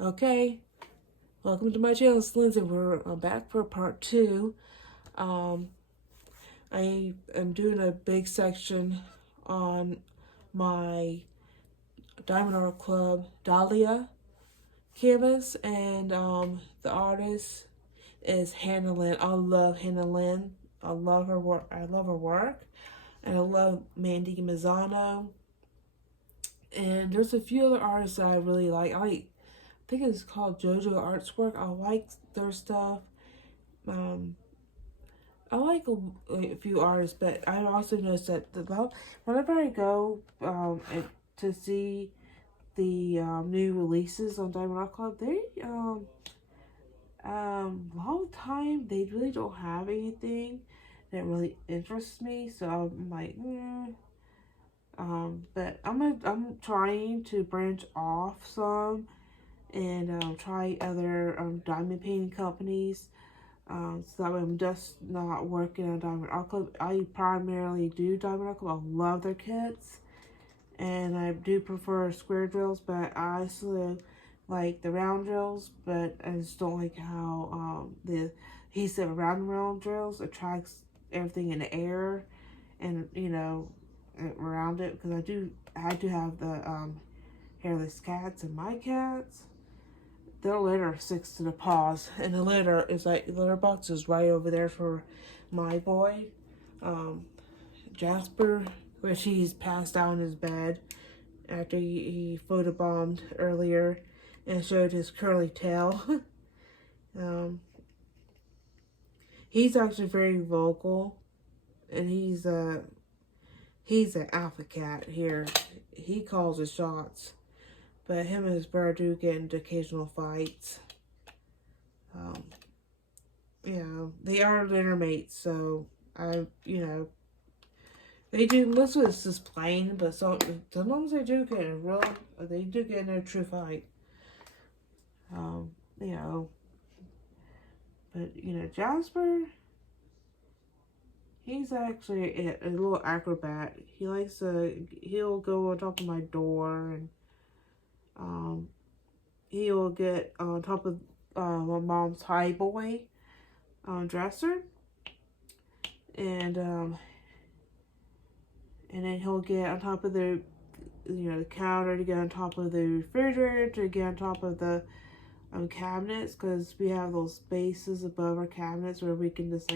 Okay, welcome to my channel. It's Lindsay. We're back for part 2. Um, I am doing a big section on my Diamond Art Club Dahlia canvas, and the artist is Hannah Lynn. I love Hannah Lynn. I love her work. And I love Mandy Mazzano. And there's a few other artists that I really like. I think it's called JoJo Artswork. I like their stuff. Um, I like a few artists, but I also noticed that whenever I go to see the new releases on Diamond Art Club, they a lot of the time they really don't have anything that really interests me. So I'm like, but I'm trying to branch off some and try other diamond painting companies. So that way I'm just not working on Diamond Art Club. I primarily do Diamond Art Club. I love their kits. And I do prefer square drills, but I also like the round drills, but I just don't like how the adhesive around the round drills attracts everything in the air and, around it. Because I do have the hairless cats and my cats. Their litter sticks to the paws, and the litter box is right over there for my boy, Jasper, which he's passed out in his bed after he photobombed earlier and showed his curly tail. um, he's actually very vocal, and he's an alpha cat here. He calls the shots. But him and his brother do get into occasional fights. They are litter-mates, so they do, most of it's just plain, but sometimes they do get in a true fight. Um, you know, Jasper, he's actually a little acrobat. He'll go on top of my door, and he will get on top of my mom's high boy dresser, and then he'll get on top of the counter, to get on top of the refrigerator, to get on top of the cabinets, because we have those spaces above our cabinets where we can just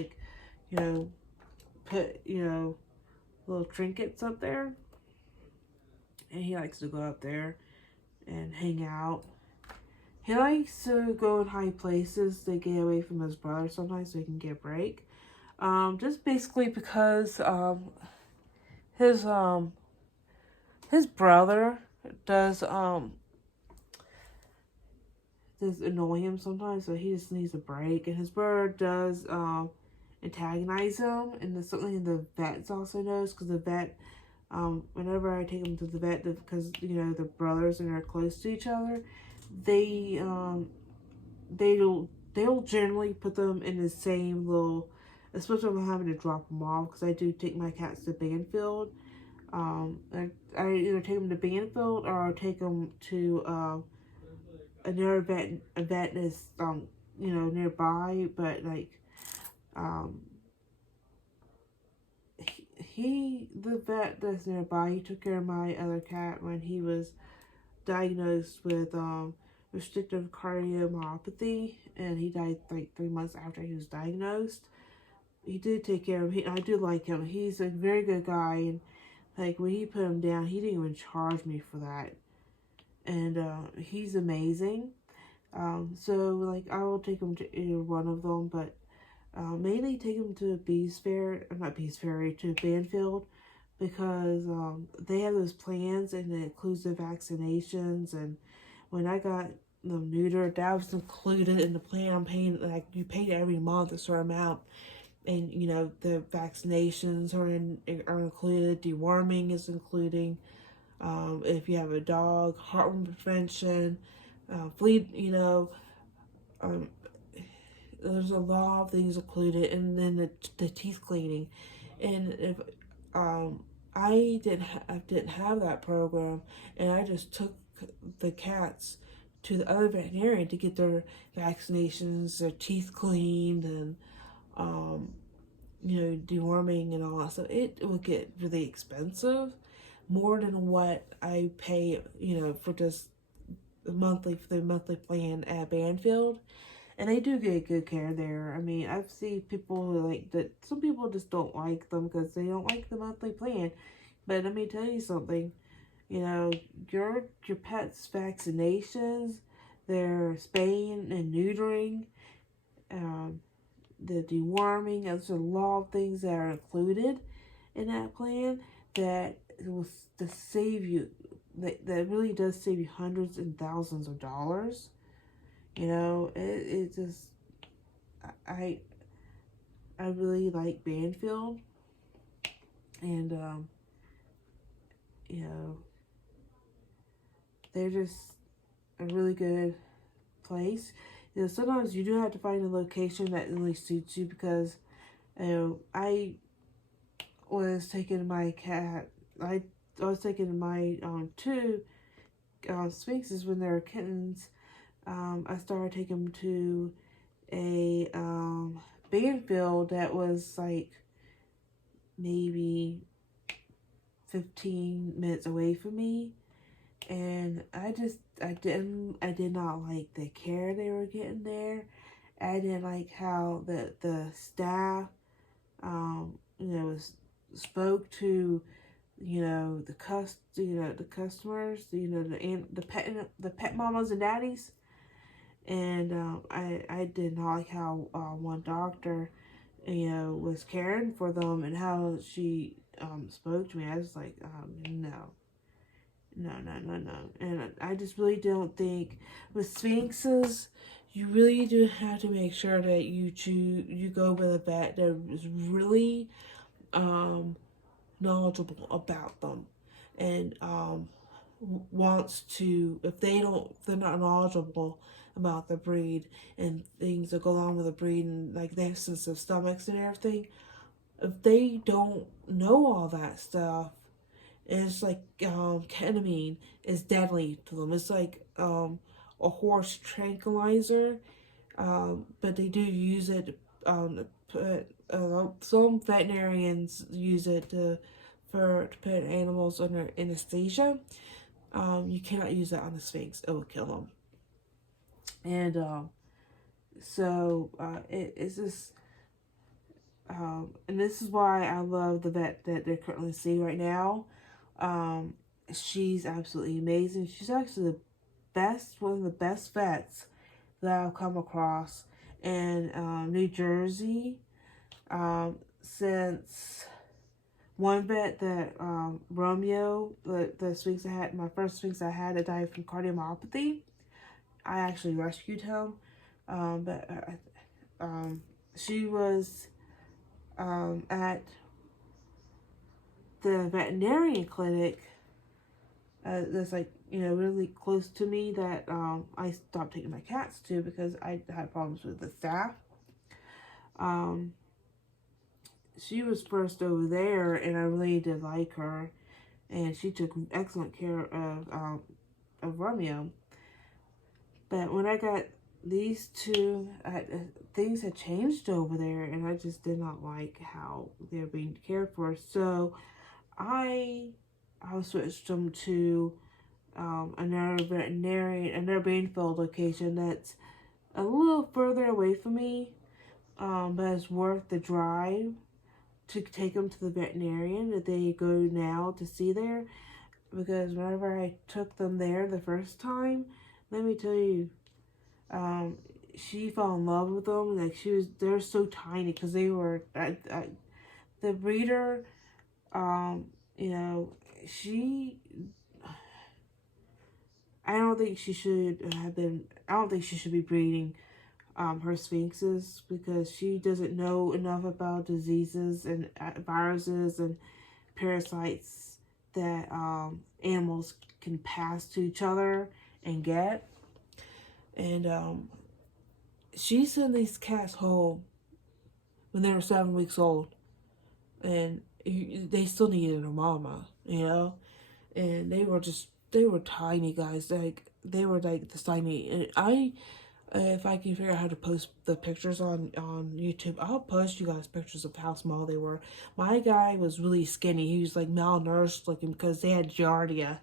put little trinkets up there, and he likes to go up there and hang out. He likes to go in high places to get away from his brother sometimes so he can get a break. Just basically because his brother does annoy him sometimes, so he just needs a break. And his brother does antagonize him, and that's something the vets also knows, because the vet, whenever I take him to the vet, because the brothers and they're close to each other, they'll generally put them in the same little, especially when I'm having to drop them off, because I do take my cats to Banfield. I either take them to Banfield, or I'll take them to another vet that's nearby, but the vet that's nearby, he took care of my other cat when he was diagnosed with restrictive cardiomyopathy, and he died like 3 months after he was diagnosed. He did take care of him. I do like him. He's a very good guy, and when he put him down, he didn't even charge me for that. And he's amazing. So I will take him to either one of them, but mainly take him to to Banfield, because they have those plans, and it includes the vaccinations. And when I got them neutered, that was included in the plan. I'm paying, you pay every month a certain amount, and the vaccinations are included. Deworming is including. If you have a dog, heartworm prevention, um, there's a lot of things included, and then the teeth cleaning. And if I didn't have that program, and I just took the cats to the other veterinarian to get their vaccinations, their teeth cleaned, and deworming and all that. So it will get really expensive, more than what I pay, for just the monthly plan at Banfield. And they do get good care there. I mean, I've seen people who like that. Some people just don't like them because they don't like the monthly plan. But let me tell you something. Your pet's vaccinations, their spaying and neutering, the deworming, there's a lot of things that are included in that plan that will to save you. That really does save you hundreds and thousands of dollars. It just I really like Banfield, and they're just a really good place. Sometimes you do have to find a location that really suits you, because I was taking my cat. I was taking my two Sphinxes when they were kittens. I started taking them to a Banfield that was like maybe 15 minutes away from me, and I did not like the care they were getting there. I didn't like how the staff spoke to the customers, the pet mamas and daddies. And I did not like how one doctor was caring for them, and how she spoke to me. I was like, no. And I just really don't think with Sphinxes, you really do have to make sure that you go with a vet that is really knowledgeable about them, and wants to, if they're not knowledgeable about the breed and things that go along with the breed, and like they have sensitive stomachs and everything, if they don't know all that stuff, it's like ketamine is deadly to them. It's like a horse tranquilizer, but they do use it. Some veterinarians use it to put animals under anesthesia. You cannot use that on a Sphinx; it will kill them. And it's just, and this is why I love the vet that they're currently seeing right now. She's absolutely amazing. She's actually one of the best vets that I've come across in New Jersey. Since one vet that Romeo, the Sphinx I had, my first Sphinx I had, that died from cardiomyopathy, I actually rescued him. But she was at the veterinarian clinic that's like really close to me, that I stopped taking my cats to because I had problems with the staff. She was first over there, and I really did like her, and she took excellent care of Romeo. But when I got these two, things had changed over there, and I just did not like how they're being cared for. So I switched them to another veterinarian, another Banfield location that's a little further away from me, but it's worth the drive to take them to the veterinarian that they go now to see there. Because whenever I took them there the first time, let me tell you, she fell in love with them. Like, they're so tiny, because they were, the breeder, she, I don't think she should be breeding her Sphinxes, because she doesn't know enough about diseases and viruses and parasites that animals can pass to each other and get. And she sent these cats home when they were 7 weeks old, and they still needed a mama, and they were tiny guys. Like, they were like the slimy. And if I can figure out how to post the pictures on YouTube, I'll post you guys pictures of how small they were. My guy was really skinny. He was like malnourished looking because they had giardia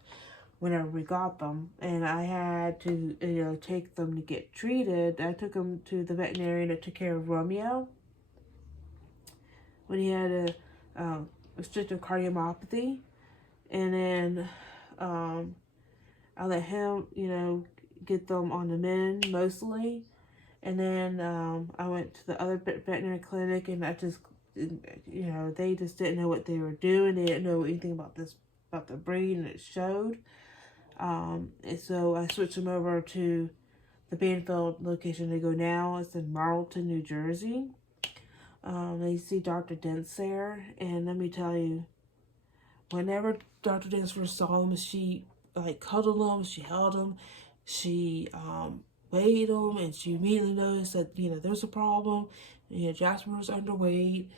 whenever we got them, and I had to take them to get treated. I took him to the veterinarian that took care of Romeo when he had a restrictive cardiomyopathy, and then I let him get them on the mend mostly, and then I went to the other veterinary clinic, and I just they just didn't know what they were doing. They didn't know anything about the breed, and it showed. And so I switched them over to the Banfield location they go now. It's in Marlton, New Jersey. They see Dr. Dent's there, and let me tell you, whenever Dr. Dent first saw them, she like cuddled them, she held them, she weighed them, and she immediately noticed that there's a problem. Jasper was underweight,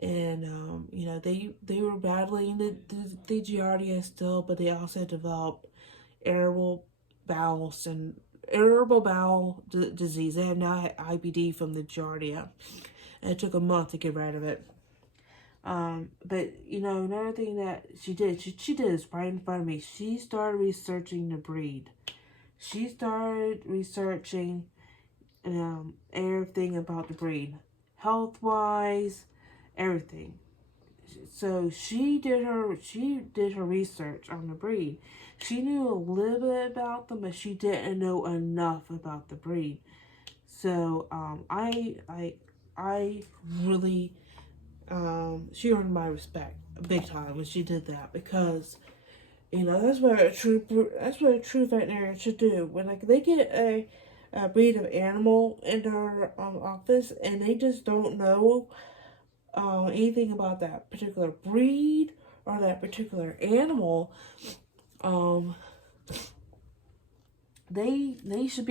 and they were battling the giardia still, but they also developed irritable bowel disease. They have now had IBD from the giardia, and it took a month to get rid of it. But another thing that she did is right in front of me. She started researching the breed. She started researching everything about the breed, health-wise, everything. So she did her research on the breed. She knew a little bit about them, but she didn't know enough about the breed. So I really she earned my respect big time when she did that, because that's what a true veterinarian should do. When they get a breed of animal in their office and they just don't know anything about that particular breed or that particular animal, they should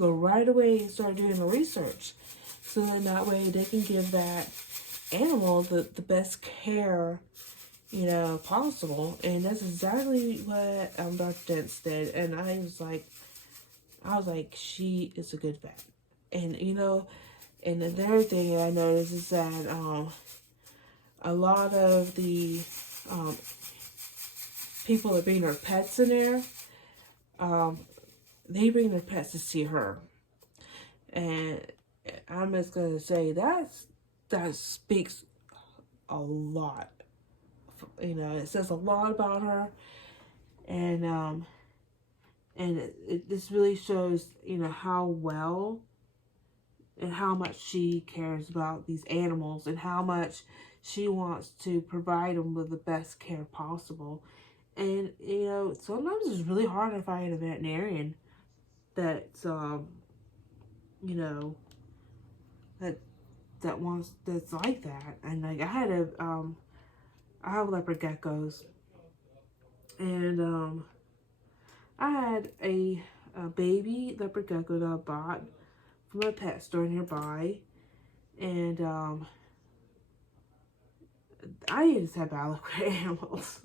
go right away and start doing the research, so then that way they can give that animal the best care possible. And that's exactly what Dr. Dent's did, and I was like, she is a good vet. And and the other thing I noticed is that a lot of the people that bring their pets in there, they bring their pets to see her. And I'm just gonna say that speaks a lot. It says a lot about her, and this really shows how well and how much she cares about these animals, and how much she wants to provide them with the best care possible. And sometimes it's really hard to find a veterinarian that's that's like that. And like I have leopard geckos, and I had a baby leopard gecko that I bought from a pet store nearby, and I just have bad luck with animals.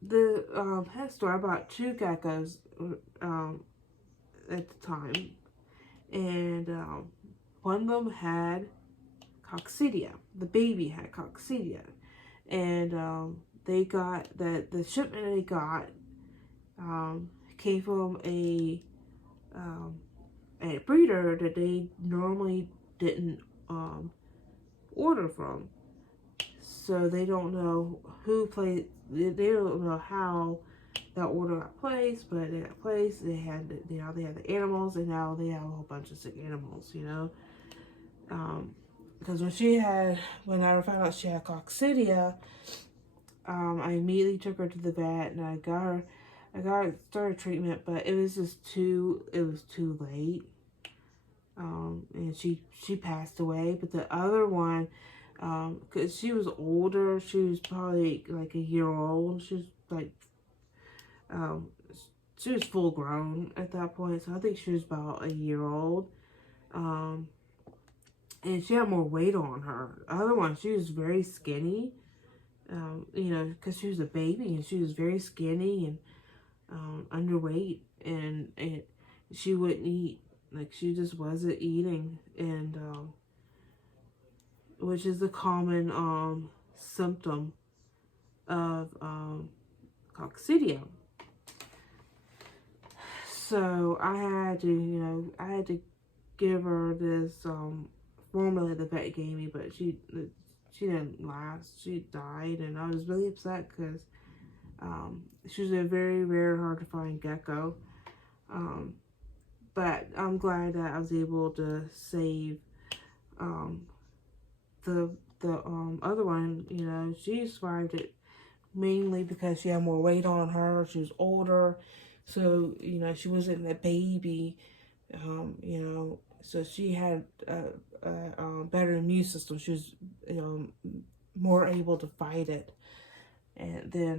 The pet store, I bought 2 geckos at the time, and one of them had coccidia. The baby had coccidia, and they got the shipment they got came from a breeder that they normally didn't order from. So they don't know who placed. They don't know how that order got placed, but it got placed. They had they had the animals, and now they have a whole bunch of sick animals. Because when I found out she had coccidia, I immediately took her to the vet, and I got her started treatment, but it was too late. And she passed away. But the other one, because she was older, she was probably like a year old. She was like, she was full grown at that point, so I think she was about a year old. And she had more weight on her. The other one, she was very skinny. You know, because she was a baby and she was very skinny and underweight, and she wouldn't eat. Like, she just wasn't eating, and which is a common symptom of coccidia. So I had to, you know, I had to give her this formula the vet gave me, but she didn't last. She died, and I was really upset because she was a very rare, hard to find gecko. But I'm glad that I was able to save the other one. You know, she survived it mainly because she had more weight on her. She was older, so you know she wasn't a baby. You know, so she had a better immune system. She was more able to fight it, and then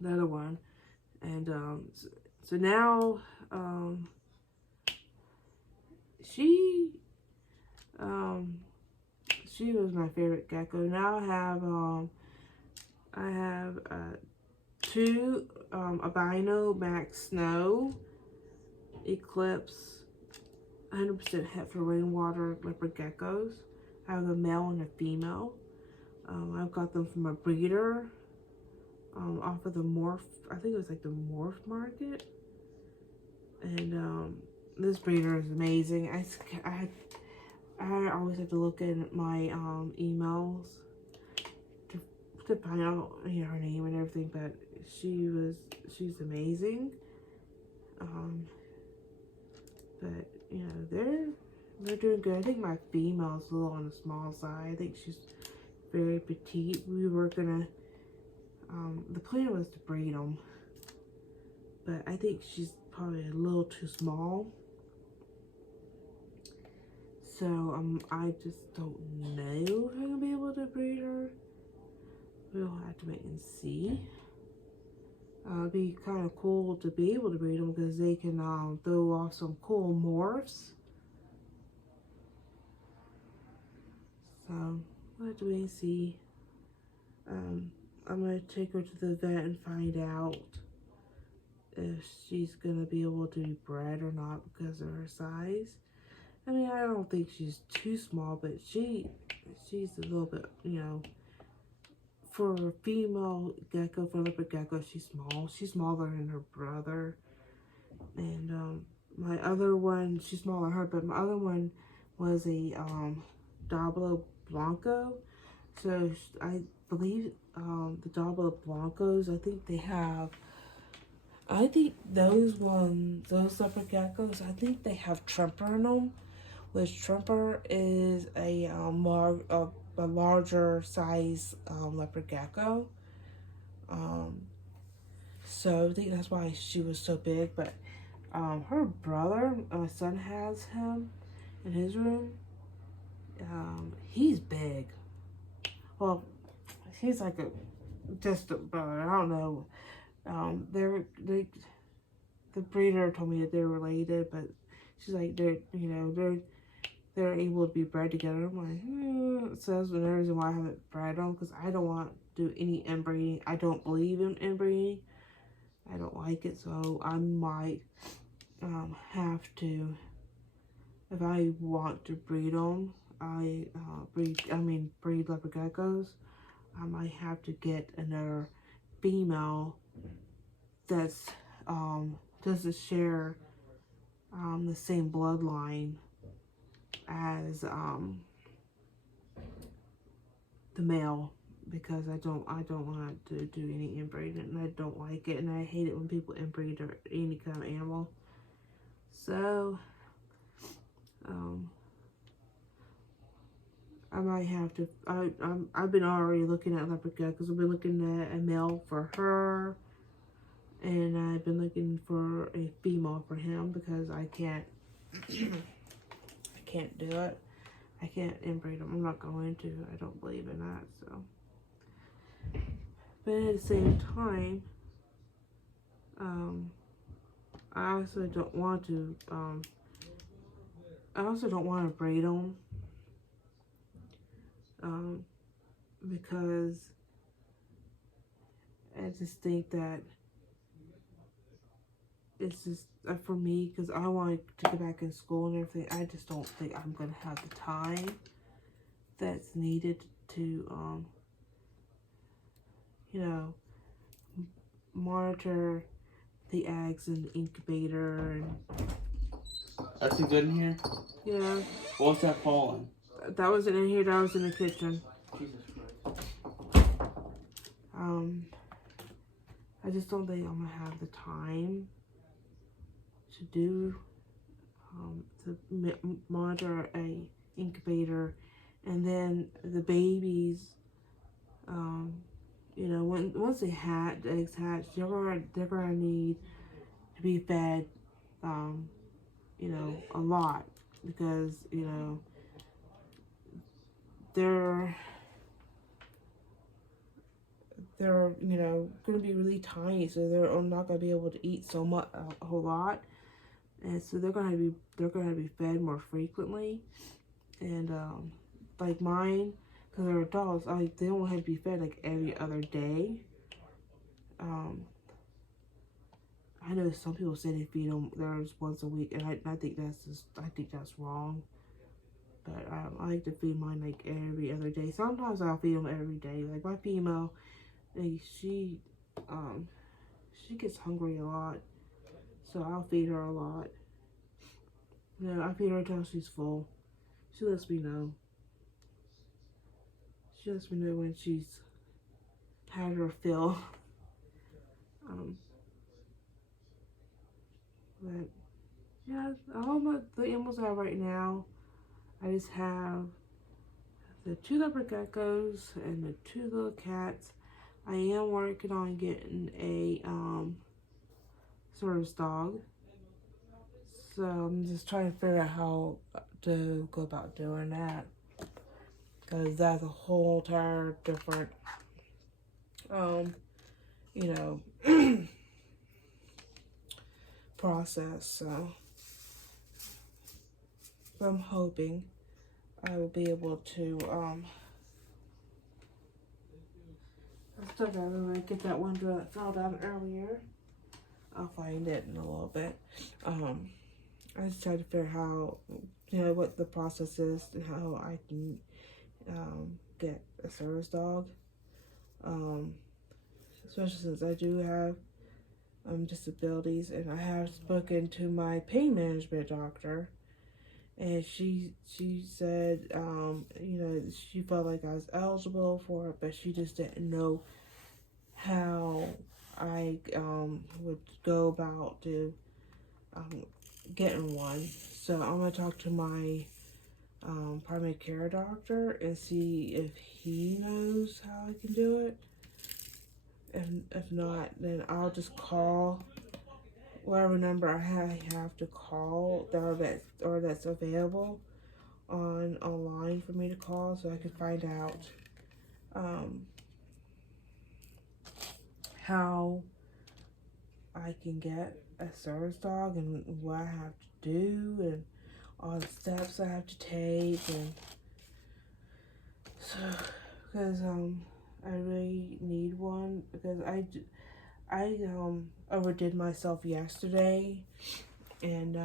the other one, and so now she she was my favorite gecko. Now I have two albino Max Snow Eclipse 100% het for rainwater leopard geckos. I have a male and a female. I've got them from a breeder off of the Morph, I think it was like the Morph Market. And this breeder is amazing. I always have to look at my emails to find out, you know, her name and everything, but she's amazing. But you know, they're doing good. I think my female's a little on the small side. I think she's very petite. We were gonna the plan was to breed them, but I think she's probably a little too small. So I just don't know if I'm gonna be able to breed her. We'll have to wait and see. It'd be kind of cool to be able to breed them because they can throw off some cool morphs. So we'll have to wait and see. I'm gonna take her to the vet and find out if she's gonna be able to be bred or not because of her size. I mean, I don't think she's too small, but she's a little bit, you know, for a female gecko, for a leopard gecko, she's small. She's smaller than her brother. And my other one, she's smaller than her, but my other one was a Dahlia Blanco. So I believe the Dahlia Blancos, I think they have, I think those leopard geckos, I think they have Tremper in them, which Tremper is a larger size leopard gecko. So I think that's why she was so big. But her brother, my son has him in his room. He's big. Well, he's like a distant brother. I don't know. The breeder told me that they're related, but she's like they're able to be bred together. I'm like, so that's another reason why I haven't bred them, because I don't want to do any inbreeding. I don't believe in inbreeding. I don't like it, so I might have to, if I want to breed them, breed leopard geckos, I might have to get another female that's doesn't share the same bloodline as the male, because I don't want to do any inbreeding, and I don't like it, and I hate it when people inbreed or any kind of animal. So I might have to. I've been already looking at leopard geckos. I've been looking at a male for her, and I've been looking for a female for him because I can't. I can't do it. I can't inbreed them. I'm not going to. I don't believe in that. So, but at the same time, I also don't want to. I also don't want to breed them. because I just think that it's just for me, because I want to get back in school and everything. I just don't think I'm going to have the time that's needed to, you know, monitor the eggs in the incubator. And that's good in here? yeah. What's that falling? That wasn't in here, that was in the kitchen. Jesus Christ. I just don't think I'm going to have the time to do, to monitor a incubator. And then the babies, you know, once the eggs hatch, they're gonna need to be fed, you know, a lot, because, you know, they're you know, gonna be really tiny, so they're not gonna be able to eat so much, a whole lot, and so they're gonna be fed more frequently. And like mine, because they're adults, they don't have to be fed like every other day. I know some people say they feed them theirs once a week, and I think that's wrong. But I like to feed mine like every other day. Sometimes I'll feed them every day. Like my female, she gets hungry a lot, so I'll feed her a lot. You know, I feed her until she's full. She lets me know. She lets me know when she's had her fill. But yeah, all the animals I have right now, I just have the 2 leopard geckos and the 2 little cats. I am working on getting a service dog. So I'm just trying to figure out how to go about doing that, because that's a whole entire different, you know, process. So I'm hoping I will be able to, I still gotta get that one that fell down earlier. I'll find it in a little bit. I just try to figure how, you know, what the process is and how I can get a service dog. Especially since I do have disabilities, and I have spoken to my pain management doctor, and she said, you know, she felt like I was eligible for it, but she just didn't know how I would go about getting one. So I'm gonna talk to my primary care doctor and see if he knows how I can do it. And if not, then I'll just call whatever number I have to call or that's available online for me to call, so I can find out how I can get a service dog and what I have to do and all the steps I have to take. And so, because I really need one, because I overdid myself yesterday, and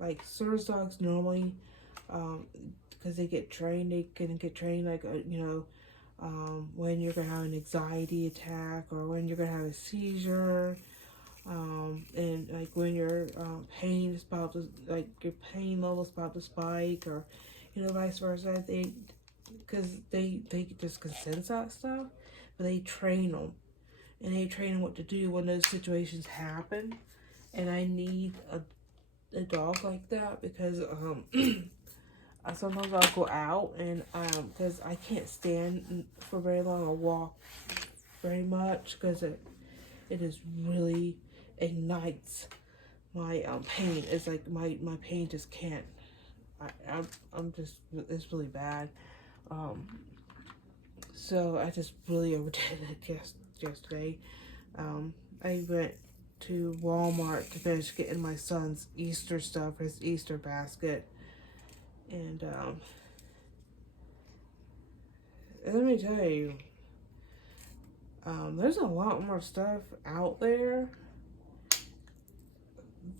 like service dogs normally, because they can get trained like you know, when you're gonna have an anxiety attack or when you're gonna have a seizure, and like when your pain is about to, like your pain level is about to spike, or you know, vice versa. Because they just can sense that stuff, but they train them, and they train them what to do when those situations happen. And I need a dog like that, because sometimes I'll go out and because I can't stand for very long or walk very much, because it is really ignites my pain. It's like my pain just can't. I'm just, it's really bad. So I just really overdid it yesterday. I went to Walmart to finish getting my son's Easter stuff, his Easter basket, and And let me tell you, there's a lot more stuff out there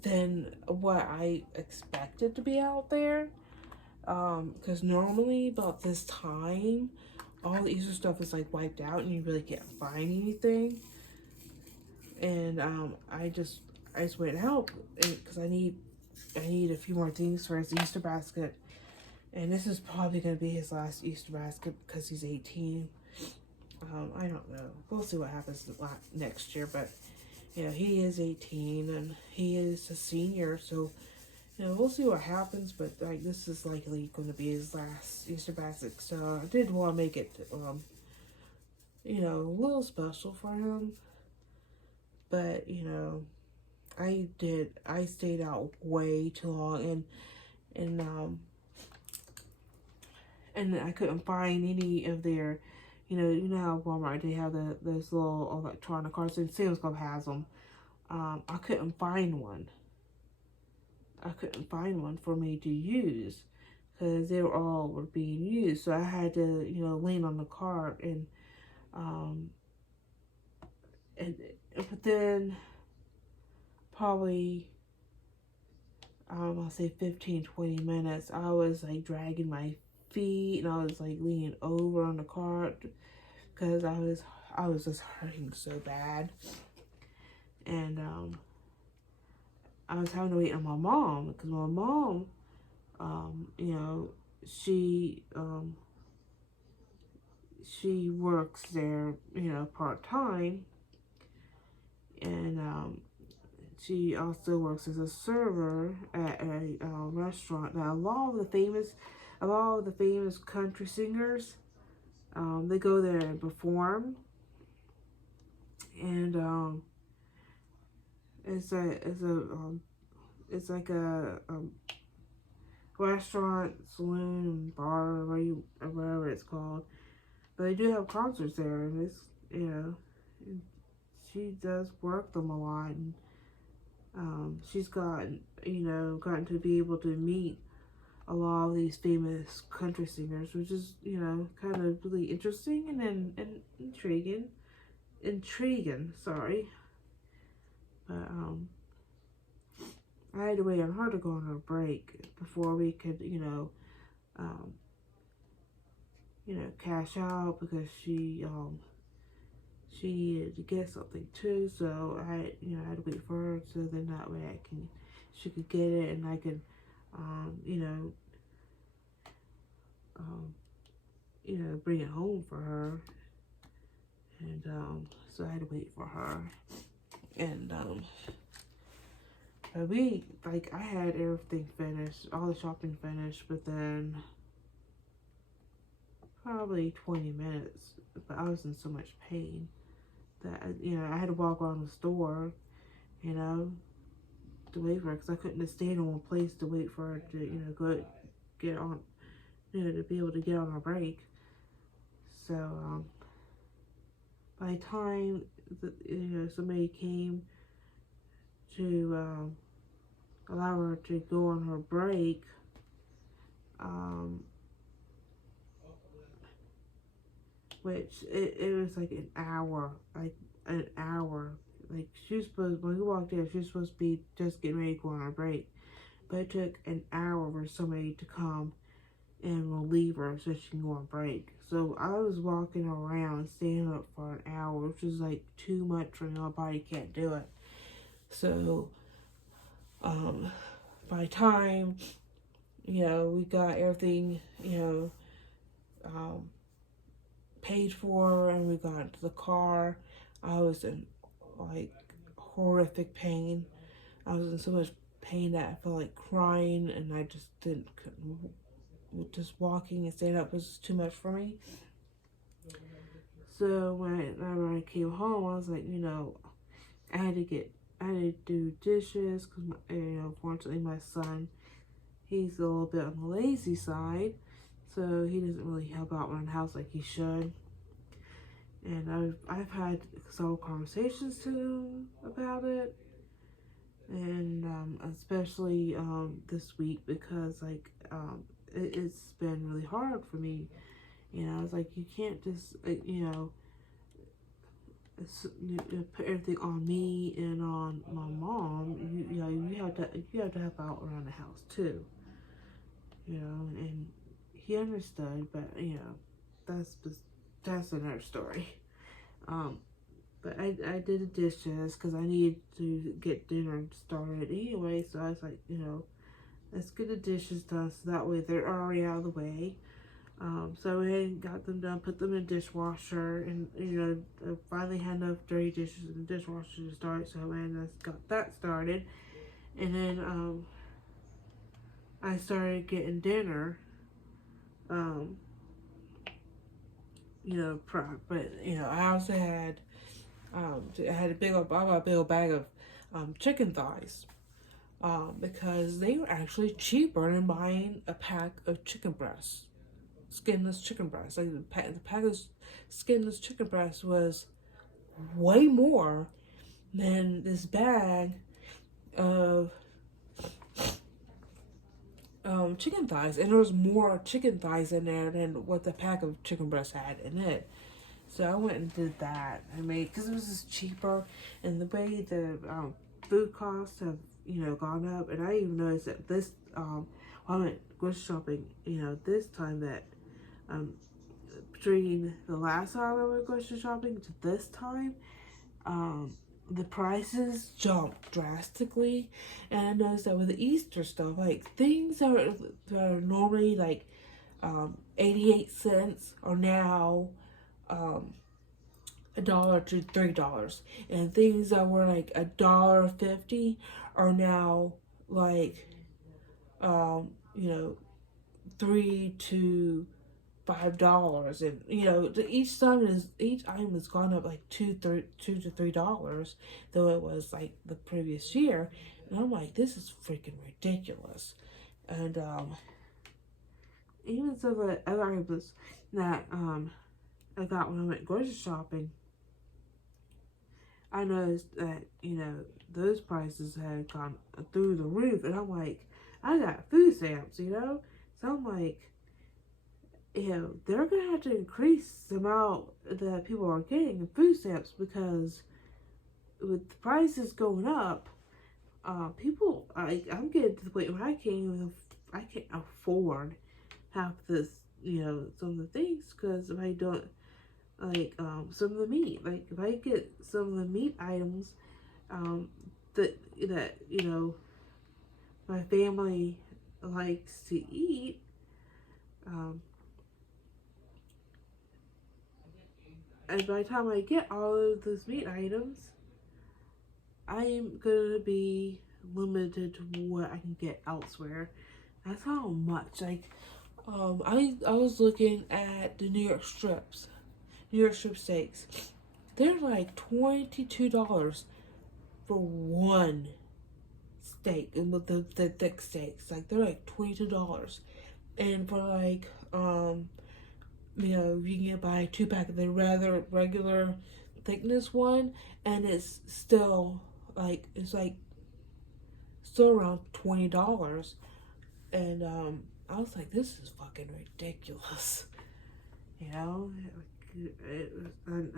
than what I expected to be out there. Because normally about this time, all the Easter stuff is like wiped out and you really can't find anything. And I just went out because I need a few more things for his Easter basket. And this is probably going to be his last Easter basket because he's 18. I don't know. We'll see what happens next year. But, you know, he is 18 and he is a senior. So, you know, we'll see what happens. But, like, this is likely going to be his last Easter basket. So, I did want to make it, you know, a little special for him. But, you know, I stayed out way too long. And I couldn't find any of their, you know how Walmart, they have those little electronic cards, and Sam's Club has them. I couldn't find one. I couldn't find one for me to use because they were being used. So I had to, you know, lean on the card but then probably, I'll say 15-20 minutes, I was like dragging my feet and I was like leaning over on the cart because I was just hurting so bad. And I was having to wait on my mom because my mom, you know, she works there, you know, part-time. And she also works as a server at a restaurant. Now, a lot of the famous country singers, they go there and perform. And it's like a restaurant, saloon, bar, whatever it's called. But they do have concerts there, and it's, you know, she does work them a lot, and she's gotten to be able to meet a lot of these famous country singers, which is, you know, kind of really interesting and intriguing, sorry. But I had to wait on her to go on her break before we could, you know, cash out because she needed to get something too. So I had to wait for her so then that way she could get it and I could, bring it home for her. And so I had to wait for her. And I had everything finished, all the shopping finished, but then probably 20 minutes, but I was in so much pain that, I had to walk around the store, to wait for her, because I couldn't just stand in one place to wait for her to, go get on, to be able to get on her break. So, by the time, somebody came to allow her to go on her break, which it was like an hour. Like when we walked in, she was supposed to be just getting ready to go on her break. But it took an hour for somebody to come and relieve her so she can go on break. So I was walking around, standing up for an hour, which was like too much for me. My body can't do it. So, by the time, we got everything, paid for and we got into the car, I was in like horrific pain. I was in so much pain that I felt like crying, and I just couldn't. Just walking and standing up was too much for me. So whenever I came home, I was like, I had to do dishes because, fortunately my son, he's a little bit on the lazy side, so he doesn't really help out around the house like he should. And I've had several conversations to him about it, and especially this week because it's been really hard for me, You know, it's like you can't just, put everything on me and on my mom. You have to help out around the house too. You know, and he understood, but that's another story. But I did the dishes because I needed to get dinner started anyway. So I was like, let's get the dishes done so that way they're already out of the way. So I got them done, put them in the dishwasher, and I finally had enough dirty dishes in the dishwasher to start. So I just got that started, and then I started getting dinner. Prep, but I also had I had a big old bag of chicken thighs. Because they were actually cheaper than buying a pack of chicken breasts, skinless chicken breasts. Like the pack of skinless chicken breasts was way more than this bag of chicken thighs, and there was more chicken thighs in there than what the pack of chicken breasts had in it. So I went and did that. I mean, because it was just cheaper, and the way the food costs have gone up, and I even noticed that this I went grocery shopping this time that between the last time I went grocery shopping to this time the prices jumped drastically. And I noticed that with the Easter stuff, like things that are normally like 88 cents are now $1 to $3, and things that were like $1.50 are now like $3 to $5, and each item has gone up like $2 to $3, though it was like the previous year. And I'm like, this is freaking ridiculous. And even some of the other items that I got when I went grocery shopping, I noticed that, those prices had gone through the roof. And I'm like, I got food stamps, So I'm like, they're going to have to increase the amount that people are getting in food stamps, because with the prices going up, I'm getting to the point where I can't afford half this, some of the things, because if I don't, like some of the meat, like if I get some of the meat items that my family likes to eat, and by the time I get all of those meat items, I'm gonna be limited to what I can get elsewhere. That's how much. Like I was looking at the New York strip steaks. They're like $22 for one steak, and with the thick steaks, like they're like $22. And for like you can get buy a 2-pack of the rather regular thickness one, and it's still still around $20. And I was like, this is fucking ridiculous. I'm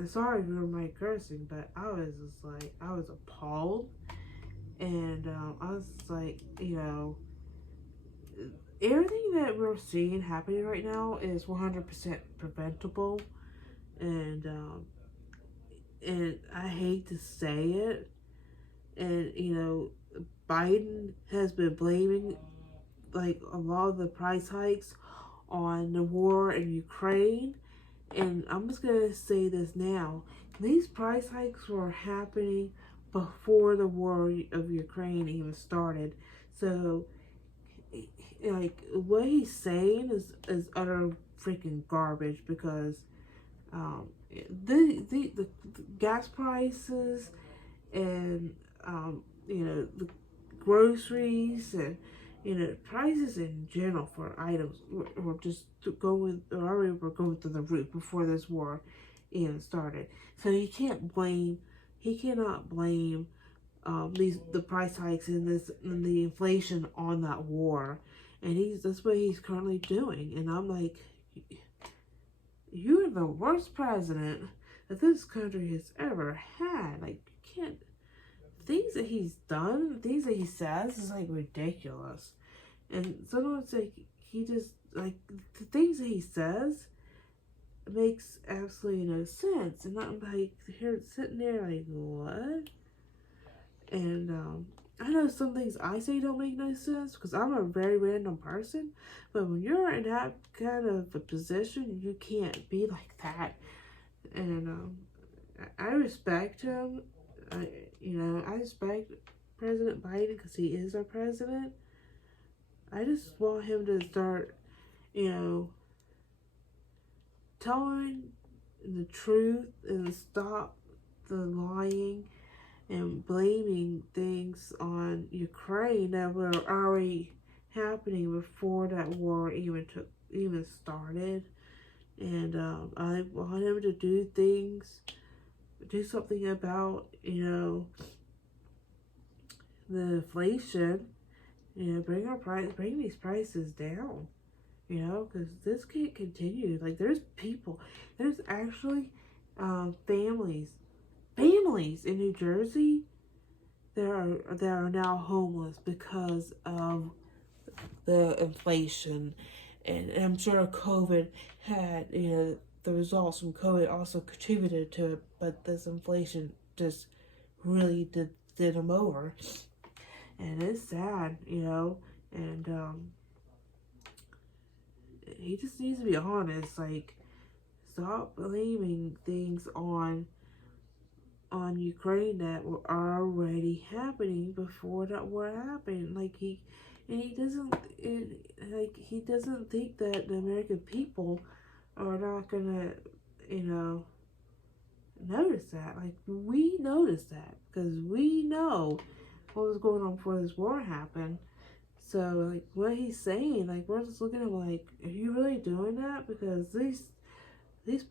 sorry for my cursing, but I was just like, I was appalled. And I was like, everything that we're seeing happening right now is 100% preventable. And I hate to say it. And, Biden has been blaming like a lot of the price hikes on the war in Ukraine. And I'm just going to say this now. These price hikes were happening before the war of Ukraine even started. So, like, what he's saying is utter freaking garbage, because the gas prices and, the groceries and, prices in general for items were just going through the roof before this war even started. So he cannot blame the price hikes and the inflation on that war, and that's what he's currently doing. And I'm like, you're the worst president that this country has ever had. Like, you can't, things that he's done, things that he says is like ridiculous. And sometimes like he just like the things that he says makes absolutely no sense. And I'm like here sitting there like what? And I know some things I say don't make no sense because I'm a very random person. But when you're in that kind of a position, you can't be like that. And I respect him. I respect President Biden because he is our president. I just want him to start, telling the truth and stop the lying and blaming things on Ukraine that were already happening before that war even started. And I want him to do something about, the inflation, bring these prices down, because this can't continue. Like, there's actually families in New Jersey that are now homeless because of the inflation. And I'm sure COVID had, the results from COVID also contributed to it, but this inflation just really did them over. And it's sad, and he just needs to be honest. Like, stop blaming things on Ukraine that were already happening before that war happened. Like, he doesn't think that the American people are not gonna, notice that. Like, we noticed that because we know what was going on before this war happened. So, like, what he's saying, like, we're just looking at him like, are you really doing that? Because these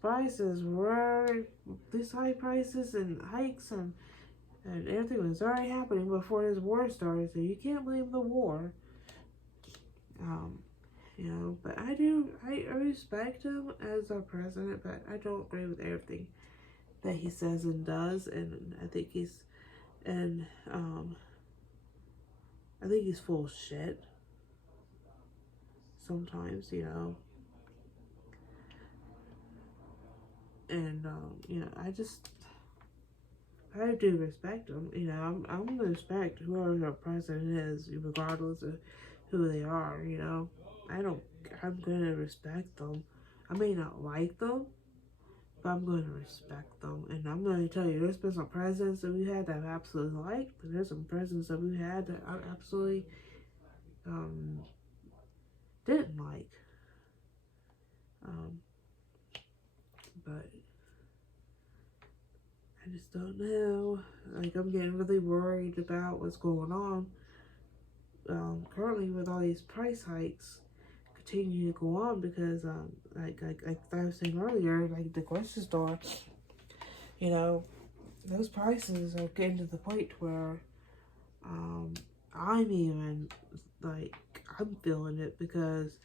prices were, these high prices and hikes and everything was already happening before this war started, so you can't blame the war. But I respect him as our president, but I don't agree with everything that he says and does, and I think he's full of shit sometimes, and I do respect them. I'm gonna respect whoever our president is, regardless of who they are. I'm gonna respect them. I may not like them, but I'm gonna respect them. And I'm gonna tell you, there's been some presidents that we had that I absolutely liked, but there's some presidents that we had that I absolutely didn't like. But I just don't know. Like, I'm getting really worried about what's going on currently with all these price hikes continue to go on because like I was saying earlier, like the grocery store, those prices are getting to the point where I'm feeling it because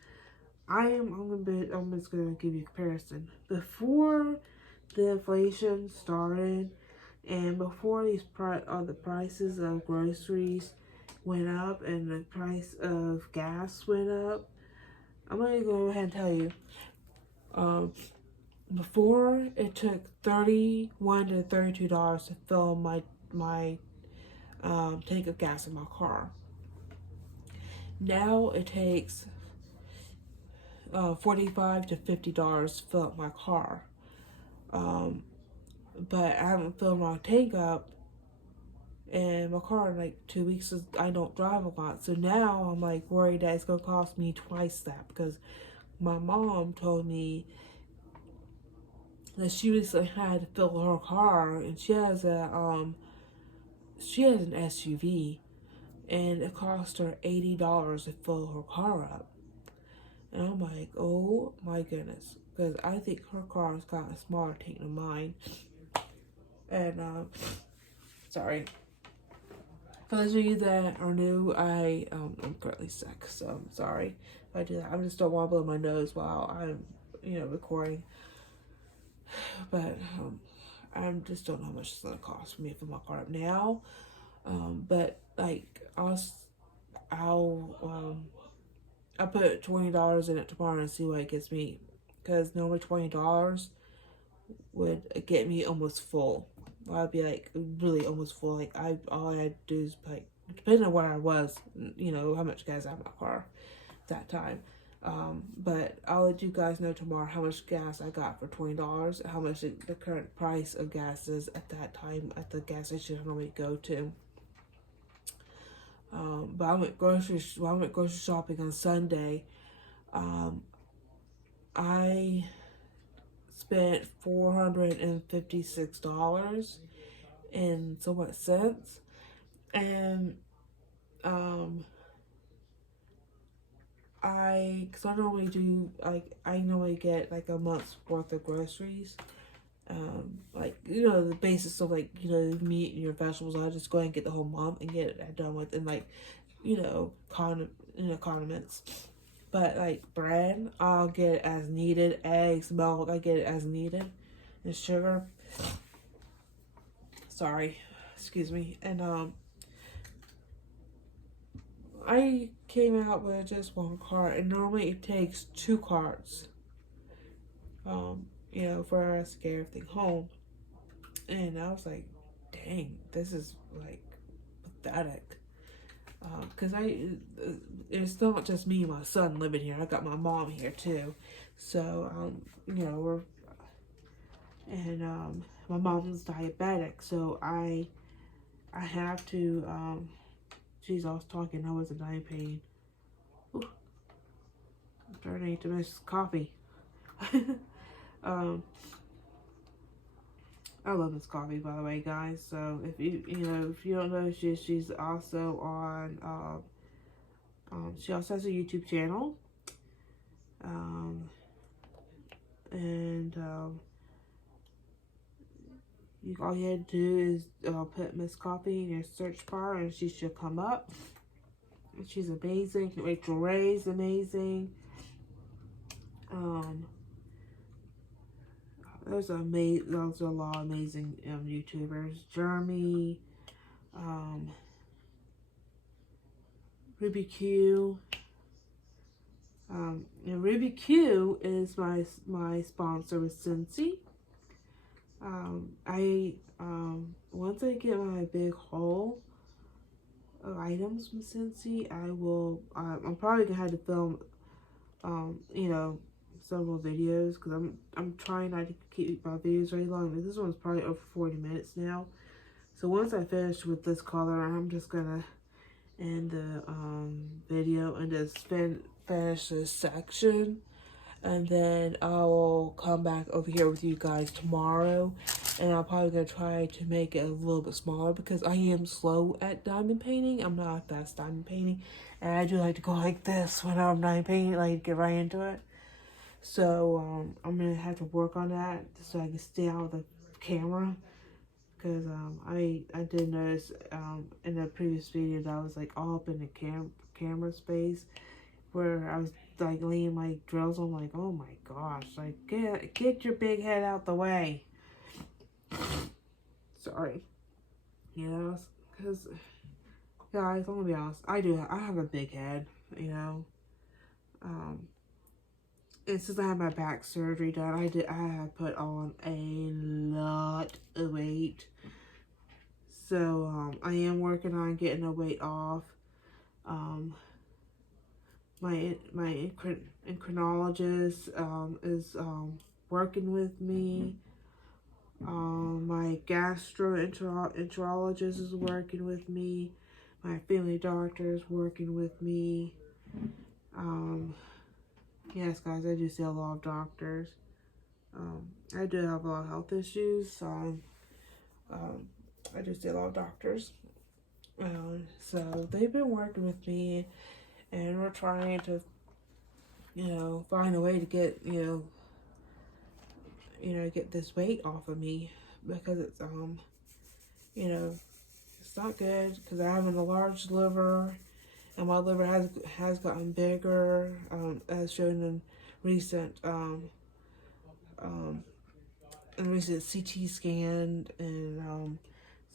I'm just gonna give you a comparison. Before the inflation started and before the prices of groceries went up and the price of gas went up, I'm gonna go ahead and tell you, before it took $31 to $32 to fill my tank of gas in my car. Now it takes $45 to $50 to fill up my car. But I haven't filled my tank up in my car in like 2 weeks. I don't drive a lot, so now I'm like worried that it's gonna cost me twice that because my mom told me that she recently had to fill her car, and she has an SUV, and it cost her $80 to fill her car up. And I'm like, oh my goodness, because I think her car's got a smaller tank than mine. And sorry. For those of you that are new, I'm currently sick, so I'm sorry if I do that. I just don't want to blow my nose while I'm, recording. But I just don't know how much it's gonna cost for me to fill my car up now. But like I'll put $20 in it tomorrow and see what it gets me, because normally $20 would get me almost full. I'd be like really almost full. Like all I had to do is like, depending on where I was, how much gas I have in my car at that time. But I'll let you guys know tomorrow how much gas I got for $20, how much the current price of gas is at that time at the gas station I normally go to. But I went grocery shopping on Sunday. I spent $456 and so much cents, and because I normally do, like, I normally get like a month's worth of groceries, like, the basic stuff, like, meat and your vegetables. I just go ahead and get the whole month and get it done with, and like, condiments. But like bread, I'll get it as needed. Eggs, milk, I get it as needed. And sugar, sorry, excuse me. And I came out with just one cart, and normally it takes 2 carts, for us to get everything home. And I was like, dang, this is like pathetic. Because it's not just me and my son living here. I got my mom here too. So, my mom's diabetic. So I have to, geez, I was talking, I was in eye pain. Ooh, I'm starting to miss coffee. I love this coffee, by the way, guys. So if you don't know, she's also on, she also has a YouTube channel, and all you had to do is put Miss Coffee in your search bar, and she should come up. And she's amazing. Rachel Ray's amazing. There's a lot of amazing YouTubers. Jeremy, Ruby Q. And Ruby Q is my sponsor with Cincy. Once I get my big haul of items from Cincy, I will. I'm probably gonna have to film, several videos, because I'm trying not to keep my videos very long. This one's probably over 40 minutes now. So once I finish with this color, I'm just gonna end the video and just finish this section, and then I will come back over here with you guys tomorrow, and I'm probably gonna try to make it a little bit smaller, because I am slow at diamond painting. I'm not fast diamond painting, and I do like to go like this when I'm diamond painting, like get right into it. So I'm gonna have to work on that so I can stay out of the camera, because I did notice in the previous video that I was like all up in the camera space, where I was like leaning my drills. I'm like, oh my gosh, like get your big head out the way. Sorry, because guys, I'm gonna be honest, I have a big head, and since I had my back surgery done, I had put on a lot of weight. So I am working on getting the weight off. My endocrinologist is working with me. My gastroenterologist is working with me. My family doctor is working with me. Yes, guys, I do see a lot of doctors. I do have a lot of health issues, so I do see a lot of doctors. So they've been working with me, and we're trying to, find a way to get, get this weight off of me, because it's, it's not good, because I have a large liver. And my liver has gotten bigger, as shown in recent recent CT scan, and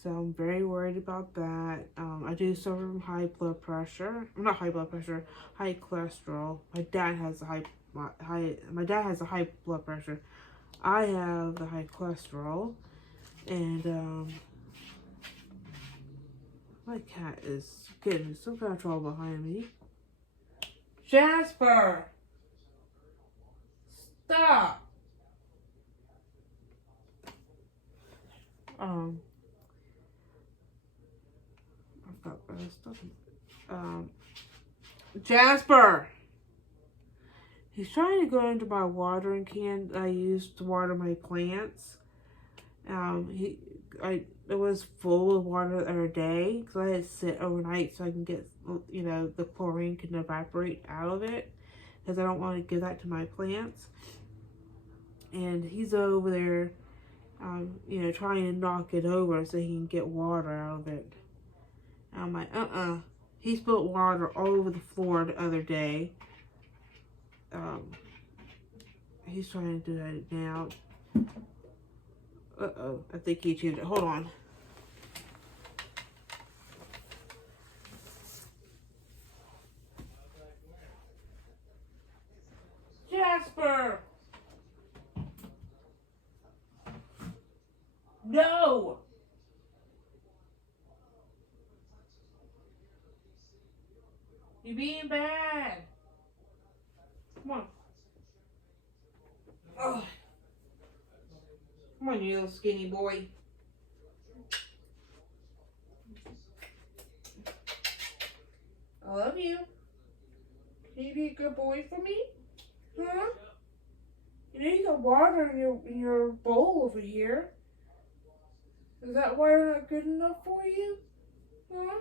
so I'm very worried about that. I do suffer from high blood pressure. Not high blood pressure, high cholesterol. My dad has a my dad has a high blood pressure. I have the high cholesterol, and my cat is getting some kind of trouble behind me. Jasper! Stop! I've got other stuff. Jasper! He's trying to go into my watering can I use to water my plants. It was full of water the other day because I had to sit overnight so I can get, the chlorine can evaporate out of it because I don't want to give that to my plants. And he's over there, trying to knock it over so he can get water out of it. And I'm like, He spilled water all over the floor the other day. He's trying to do that now. I think he changed it. Hold on. Jasper! No! You're being bad. Come on. Oh. Come on, you little skinny boy. I love you. Can you be a good boy for me? Huh? You got water in your bowl over here. Is that water not good enough for you? Huh?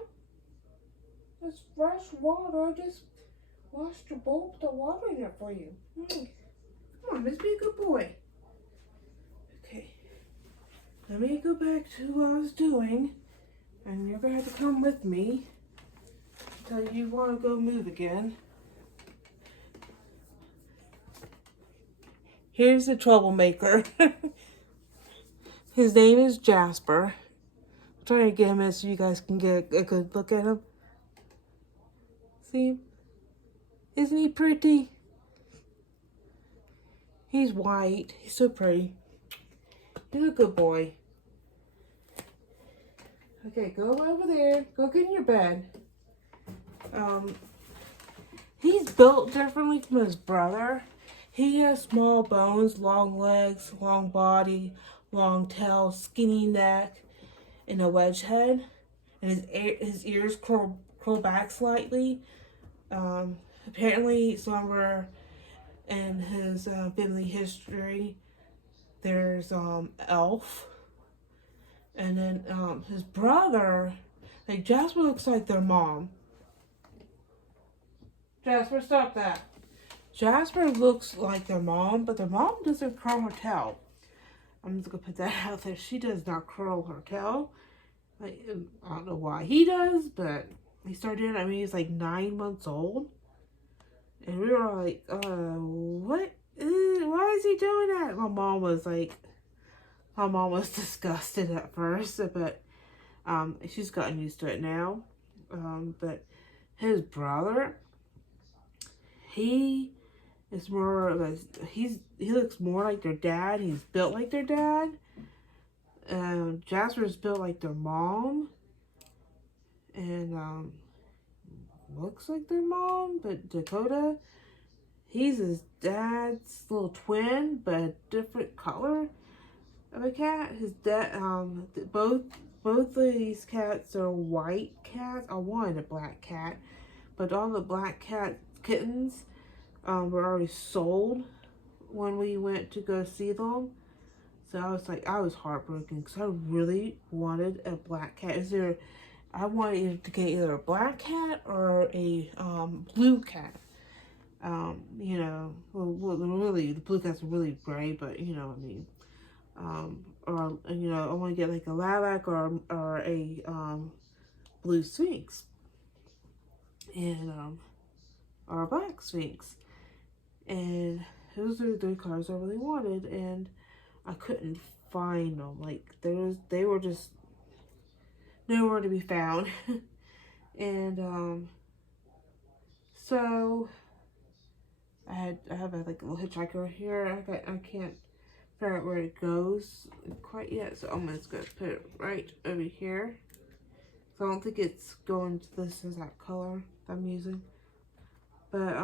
It's fresh water. I just washed your bowl, put the water in it for you. Come on, let's be a good boy. Okay. Let me go back to what I was doing. And you're going to have to come with me until you want to go move again. Here's the troublemaker. His name is Jasper. I'm trying to get him in so you guys can get a good look at him. See? Isn't he pretty? He's white. He's so pretty. He's a good boy. Okay, go over there. Go get in your bed. He's built differently from his brother. He has small bones, long legs, long body, long tail, skinny neck, and a wedge head. And his ears curl back slightly. Apparently, somewhere in his family history, there's Elf. And then his brother, Jasper looks like their mom. Jasper, stop that. Jasper looks like their mom, but their mom doesn't curl her tail. I'm just gonna put that out there. She does not curl her tail. I don't know why he does, but he started doing it. I mean, he's like 9 months old. And we were like, what? Why is he doing that? My mom was disgusted at first, but she's gotten used to it now. But his brother, he is more of a, he looks more like their dad. He's built like their dad. Jasper's built like their mom. And looks like their mom, but Dakota, he's his dad's little twin, but a different color of a cat. His dad, both of these cats are white cats. I wanted a black cat, but all the black kittens were already sold when we went to go see them. So I was heartbroken because I really wanted a black cat. I wanted to get either a black cat or a blue cat. Really, the blue cats are really gray, but you know what I mean. I want to get like a lilac or a blue sphinx, and or a black sphinx, and those are the colors I really wanted. And I couldn't find them. Like they were just nowhere to be found. And so I have a like a little hitchhiker right here. I can't figure out where it goes quite yet, so I'm just gonna put it right over here. So I don't think it's going to this exact color that I'm using. But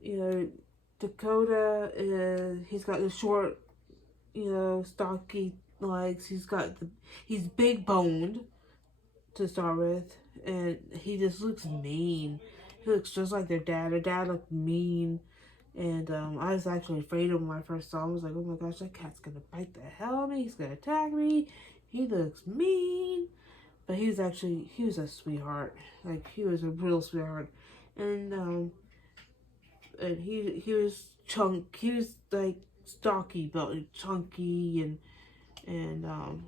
you know, Dakota he's got the short, you know, stocky legs. He's big boned to start with, and he just looks mean. He looks just like their dad. Their dad looked mean, and I was actually afraid of him when I first saw him. I was like, oh my gosh, that cat's gonna bite the hell out of me. He's gonna attack me. He looks mean. But he was a sweetheart. Like, he was a real sweetheart. And he was he was like stocky, but chunky, and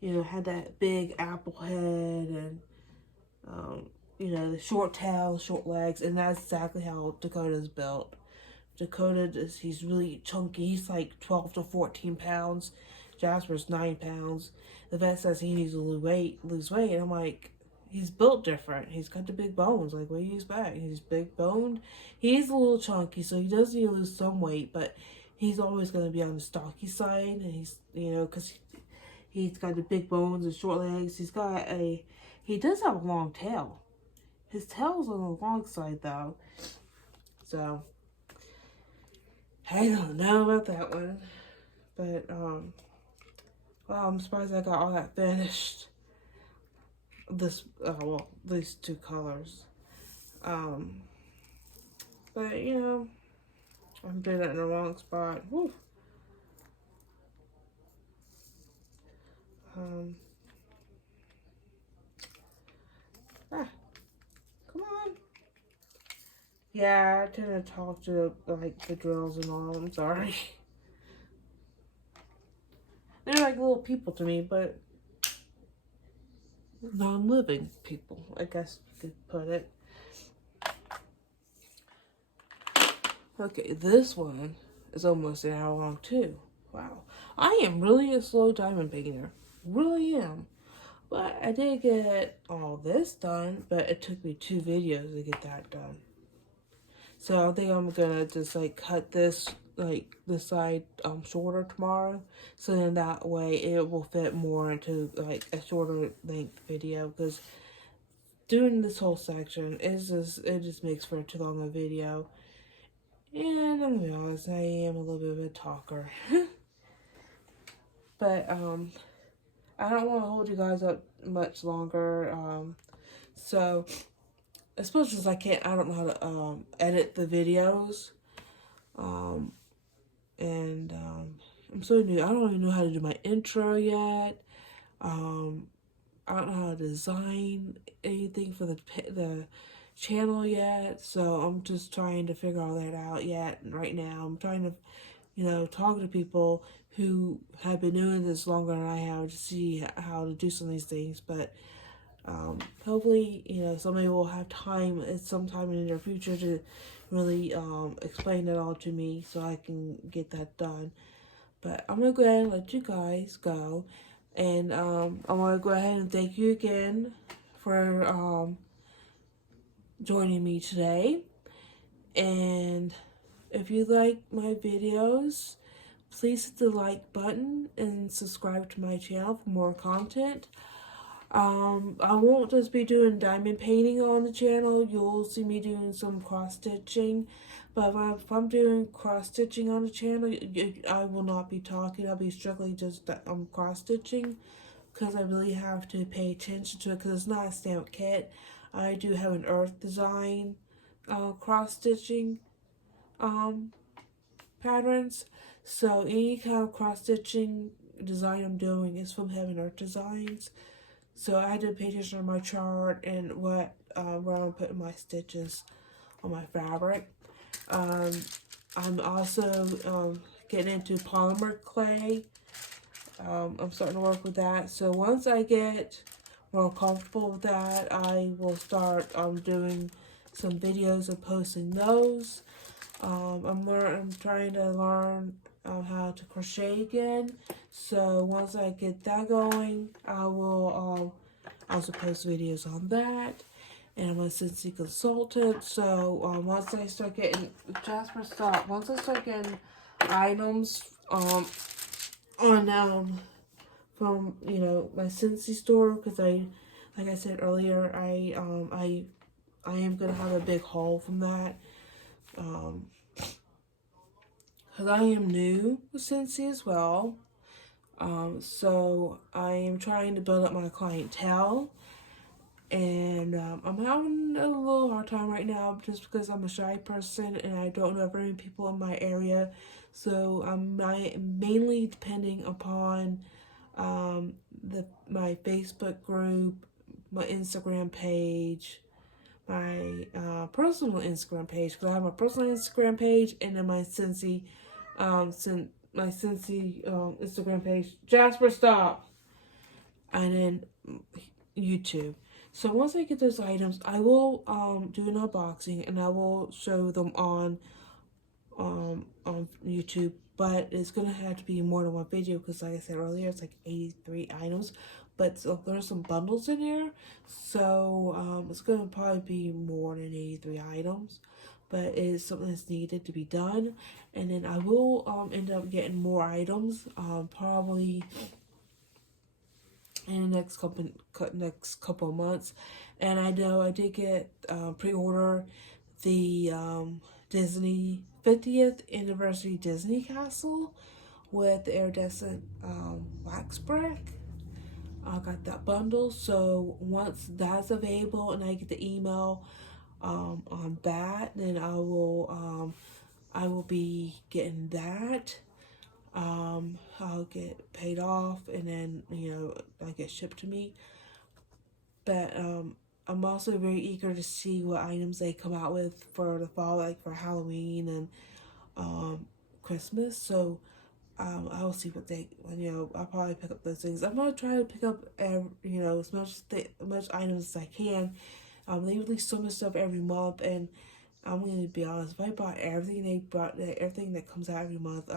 you know, had that big apple head, and you know, the short tail, short legs, and that's exactly how Dakota's built. He's really chunky. He's like 12 to 14 pounds. Jasper's 9 pounds. The vet says he needs to lose weight, and I'm like, he's built different. He's got the big bones. Like, what do you expect? He's big boned. He's a little chunky, so he does need to lose some weight, but he's always going to be on the stocky side, and he's, you know, because he's got the big bones and short legs. He does have a long tail. His tail's on the long side, though. So, I don't know about that one. But, well, I'm surprised I got all that finished. Well, these two colors. But, you know, I'm doing it in the wrong spot. Woo. Come on. Yeah, I tend to talk to, like, the drills and all. I'm sorry. They're like little people to me, but non-living people, I guess you could put it. Okay, this one is almost an hour long too. Wow. I am really a slow diamond painter. Really am. But I did get all this done, but it took me 2 videos to get that done. So I think I'm gonna just like cut this, like this side shorter tomorrow, so then that way it will fit more into like a shorter length video, because doing this whole section is it just makes for too long a video. And I'm gonna be honest, I am a little bit of a talker. But I don't want to hold you guys up much longer. So as much as I can't, I don't know how to edit the videos. And I'm so new. I don't even know how to do my intro yet. I don't know how to design anything for the channel yet. So I'm just trying to figure all that out yet. Right now, I'm trying to, you know, talk to people who have been doing this longer than I have to see how to do some of these things. But hopefully, you know, somebody will have time at some time in the near future to really explain it all to me so I can get that done. But I'm gonna go ahead and let you guys go, and I want to go ahead and thank you again for joining me today. And if you like my videos, please hit the like button and subscribe to my channel for more content. I won't just be doing diamond painting on the channel. You'll see me doing some cross-stitching. But if I'm doing cross-stitching on the channel, I will not be talking. I'll be strictly just cross-stitching, because I really have to pay attention to it, because it's not a stamp kit. I do have an earth design cross-stitching patterns. So any kind of cross-stitching design I'm doing is from Heaven Earth Designs. So I had to pay attention to my chart and where I'm putting my stitches on my fabric. I'm also getting into polymer clay. I'm starting to work with that. So once I get more comfortable with that, I will start doing some videos and posting those. I'm trying to learn how to crochet again. So once I get that going, I will also post videos on that. And I'm a Scentsy consultant. So once I start getting once I start getting items on from my Scentsy store, because like I said earlier, I am gonna have a big haul from that. Because I am new with Scentsy as well. So I am trying to build up my clientele. And I'm having a little hard time right now just because I'm a shy person and I don't know very many people in my area. So I'm mainly depending upon my Facebook group, my Instagram page, my personal Instagram page, because I have my personal Instagram page and then my Scentsy Instagram page. Jasper, stop. And then YouTube. So once I get those items, I will do an unboxing and I will show them on YouTube. But it's gonna have to be more than one video because, like I said earlier, it's like 83 items. But there's some bundles in there, so it's gonna probably be more than 83 items. But it is something that's needed to be done, and then I will end up getting more items, probably in the next couple of months. And I know I did get pre-order the Disney 50th anniversary Disney castle with the iridescent wax brick. I got that bundle, so once that's available and I get the email on that, then I will be getting that. I'll get paid off and then I get shipped to me. But I'm also very eager to see what items they come out with for the fall, like for Halloween and Christmas. So I will see what I'll probably pick up those things. I'm gonna try to pick up as much items as I can. They release so much stuff every month, and I'm gonna be honest. If I bought everything that comes out every month,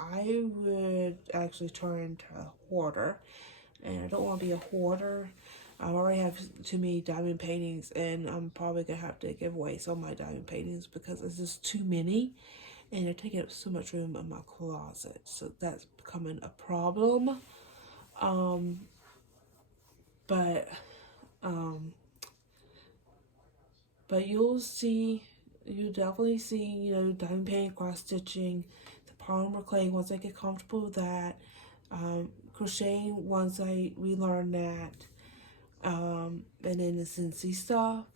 I would actually turn into a hoarder, and I don't want to be a hoarder. I already have too many diamond paintings, and I'm probably gonna have to give away some of my diamond paintings because it's just too many. And they're taking up so much room in my closet. So that's becoming a problem. But you'll definitely see, diamond painting, cross stitching, the polymer clay once I get comfortable with that. Crocheting once I relearn that. And then the Scentsy stuff.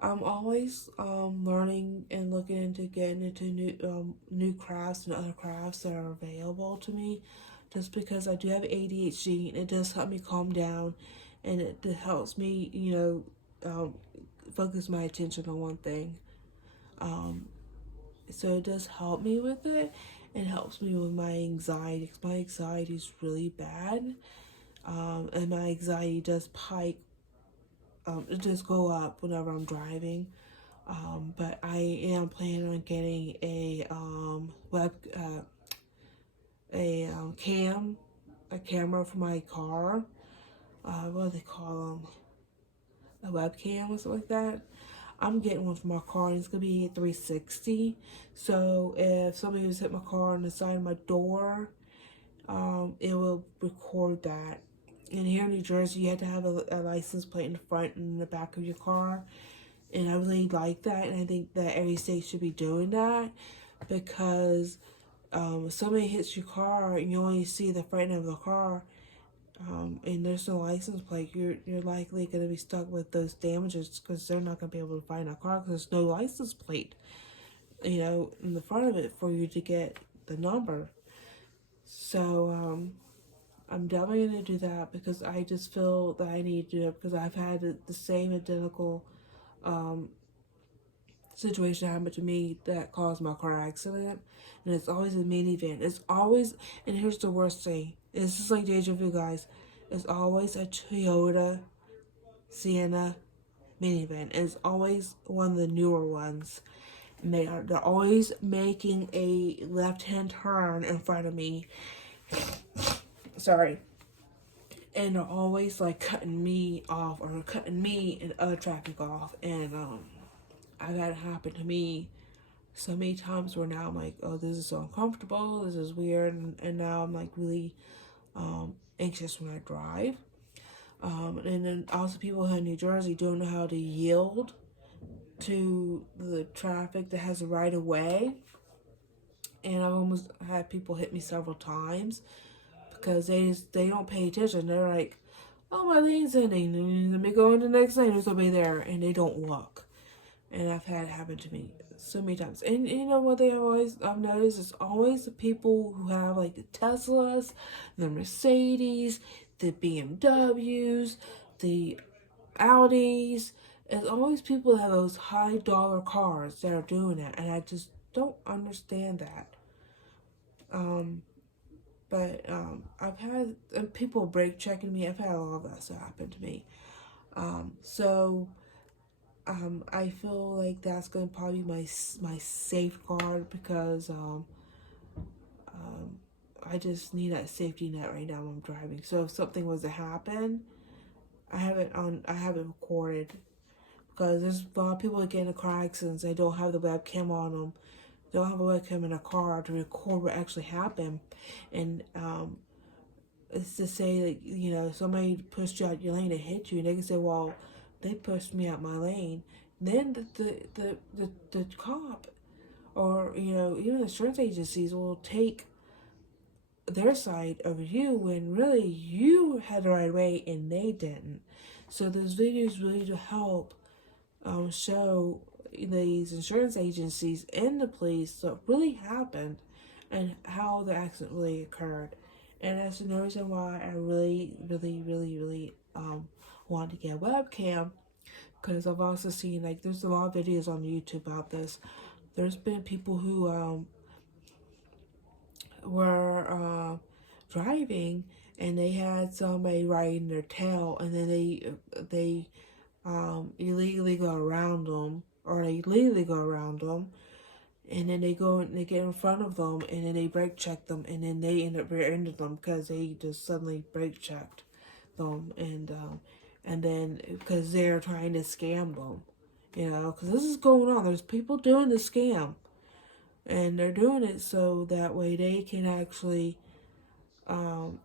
I'm always learning and looking into getting into new crafts and other crafts that are available to me, just because I do have ADHD and it does help me calm down, and it helps me focus my attention on one thing. So it does help me with it. It helps me with my anxiety, because my anxiety is really bad, and my anxiety does spike. It does go up whenever I'm driving. But I am planning on getting a camera for my car. What do they call them? A webcam or something like that. I'm getting one for my car, and it's gonna be 360. So if somebody was hit my car on the side of my door, it will record that. And here in New Jersey, you have to have a license plate in the front and the back of your car. And I really like that. And I think that every state should be doing that. Because if somebody hits your car and you only see the front end of the car, and there's no license plate, you're likely going to be stuck with those damages, because they're not going to be able to find a car because there's no license plate, in the front of it for you to get the number. So, I'm definitely going to do that, because I just feel that I need to do it, because I've had the same identical situation happen to me that caused my car accident. And it's always a minivan. It's always, and here's the worst thing. It's just like deja vu, guys. It's always a Toyota Sienna minivan. It's always one of the newer ones. And they're always making a left-hand turn in front of me. Sorry. And they're always like cutting me off or cutting me and other traffic off. And I had it happen to me so many times where now I'm like, oh, this is so uncomfortable, this is weird, and now I'm like really anxious when I drive. And then also people in New Jersey don't know how to yield to the traffic that has a right of way. And I've almost had people hit me several times because they don't pay attention. They're like, oh, my lane's ending, let me go in the next lane, there's nobody there, and they don't look. And I've had it happen to me so many times. And you know what I've noticed is always the people who have like the Teslas, the Mercedes, the BMWs, the Audis. It's always people that have those high dollar cars that are doing it. And I just don't understand that. But I've had people brake checking me. I've had all of that stuff happen to me. I feel like that's going to probably be my safeguard because I just need that safety net right now when I'm driving. So if something was to happen, I have it recorded because there's a lot of people that get into car accidents. They don't have the webcam on them. They don't have a webcam in a car to record what actually happened, and it's to say that, you know, somebody pushed you out your lane and hit you, and they can say, well, they pushed me out my lane. Then the cop or, you know, even insurance agencies will take their side over you when really you had the right way and they didn't. So those videos really to help show these insurance agencies and the police what really happened and how the accident really occurred. And that's the reason why I really wanted to get a webcam, because I've also seen, like, there's a lot of videos on YouTube about this. There's been people who were driving and they had somebody riding their tail, and then they illegally go around them, or they legally go around them, and then they get in front of them, and then they brake check them, and then they end up rear-ending them because they just suddenly brake checked them, and then because they're trying to scam them, you know, because this is going on. There's people doing the scam, and they're doing it so that way they can actually, you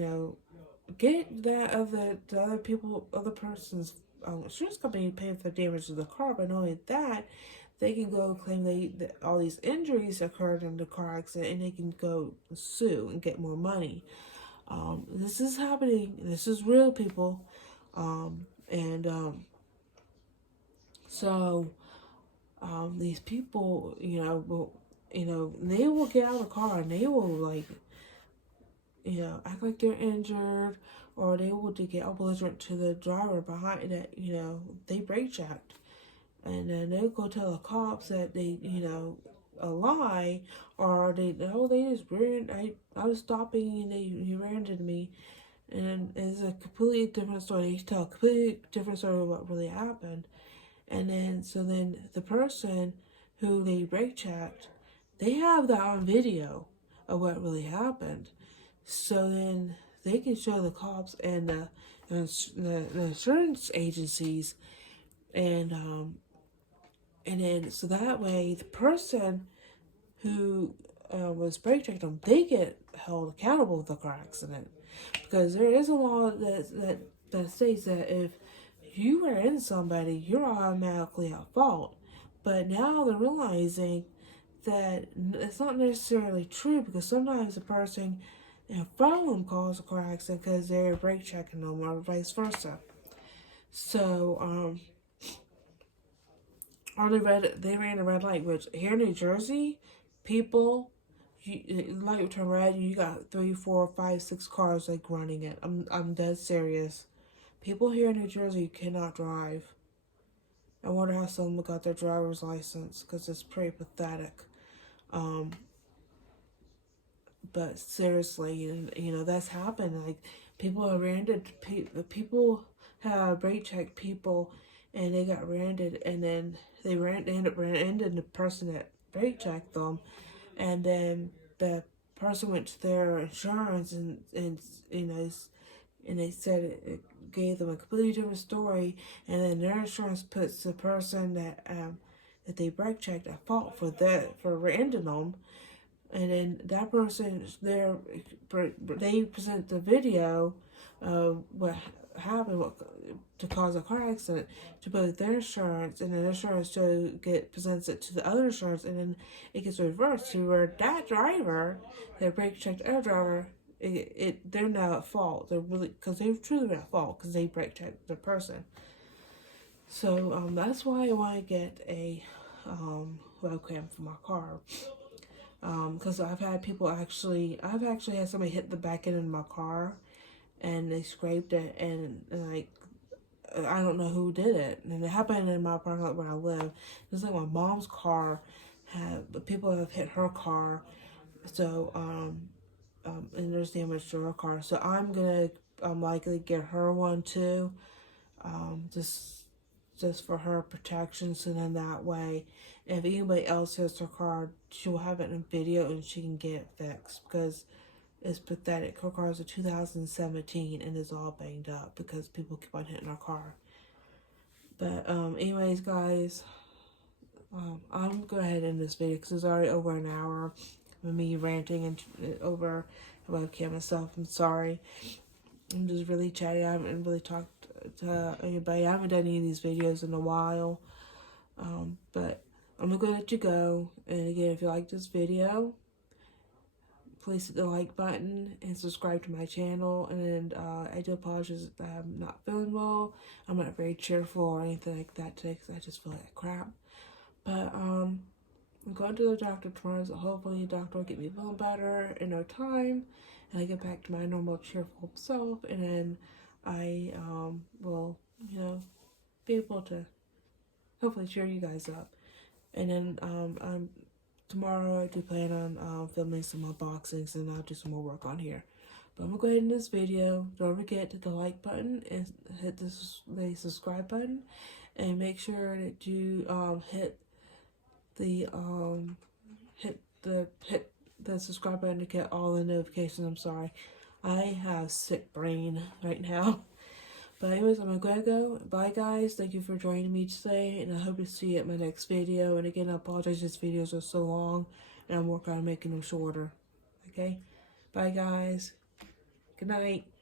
know, get that the other person's insurance company paying for the damage to the car. But not only that, they can go claim that all these injuries occurred in the car accident, and they can go sue and get more money. This is happening. This is real, people. These people, they will get out of the car and they will, like, act like they're injured, or they will to get belligerent to the driver behind that, they brake checked. And then they'll go tell the cops that they, a lie, or they just ran, I was stopping and he ran into me. And it's a completely different story. They tell a completely different story of what really happened. And then, the person who they brake checked, they have that on video of what really happened. So then they can show the cops and the insurance agencies, and then so that way the person who was brake checked them, they get held accountable for the car accident, because there is a law that states that if you are in somebody, you're automatically at fault. But now they're realizing that it's not necessarily true, because sometimes the person in front of them caused a car accident because they're brake checking them, or vice versa. So, or they ran a red light, which here in New Jersey, people, light would turn red, you got 3, 4, 5, 6 cars like running it. I'm dead serious. People here in New Jersey cannot drive. I wonder how someone got their driver's license, because it's pretty pathetic. But seriously, that's happened. Like, people have people have brake checked people and they got rear-ended, and then they ended up rear-ending the person that brake checked them, and then the person went to their insurance and you know, and they said it gave them a completely different story, and then their insurance puts the person that they brake checked at fault for rear-ending them, and then that person there, they present the video of what happened to cause a car accident to both their insurance, and then their insurance presents it to the other insurance, and then it gets reversed to where that driver, that brake checked other driver, they're now at fault. They're really, because they've truly been at fault because they brake checked the person. So that's why I want to get a webcam for my car. Because I've actually had somebody hit the back end of my car, and they scraped it, and like, I don't know who did it, and it happened in my parking lot where I live. It's like my mom's car people have hit her car, so and there's damage to her car. So I'm likely get her one too, just for her protection. So then that way, if anybody else hits her car, she'll have it in video and she can get it fixed, because it's pathetic. Her car is a 2017 and it's all banged up because people keep on hitting her car. But anyways, guys, I'm going to go ahead and end this video because it's already over an hour of me ranting and over the webcam and stuff. I'm sorry. I'm just really chatty. I haven't really talked to anybody. I haven't done any of these videos in a while. But I'm going to let you go. And again, if you like this video, please hit the like button and subscribe to my channel. And I do apologize that I'm not feeling well. I'm not very cheerful or anything like that today because I just feel like crap. But I'm going to the doctor tomorrow, so hopefully the doctor will get me feeling better in no time, and I get back to my normal cheerful self, and then I will, be able to hopefully cheer you guys up. And then tomorrow I do plan on filming some unboxings, and I'll do some more work on here. But I'm going to go ahead and end this video. Don't forget to hit the like button and hit the subscribe button, and make sure that you hit the subscribe button to get all the notifications. I'm sorry, I have sick brain right now. But anyways, I'm gonna go. Bye guys, thank you for joining me today, and I hope to see you at my next video. And again, I apologize, these videos are so long and I'm working on making them shorter. Okay, bye guys, good night.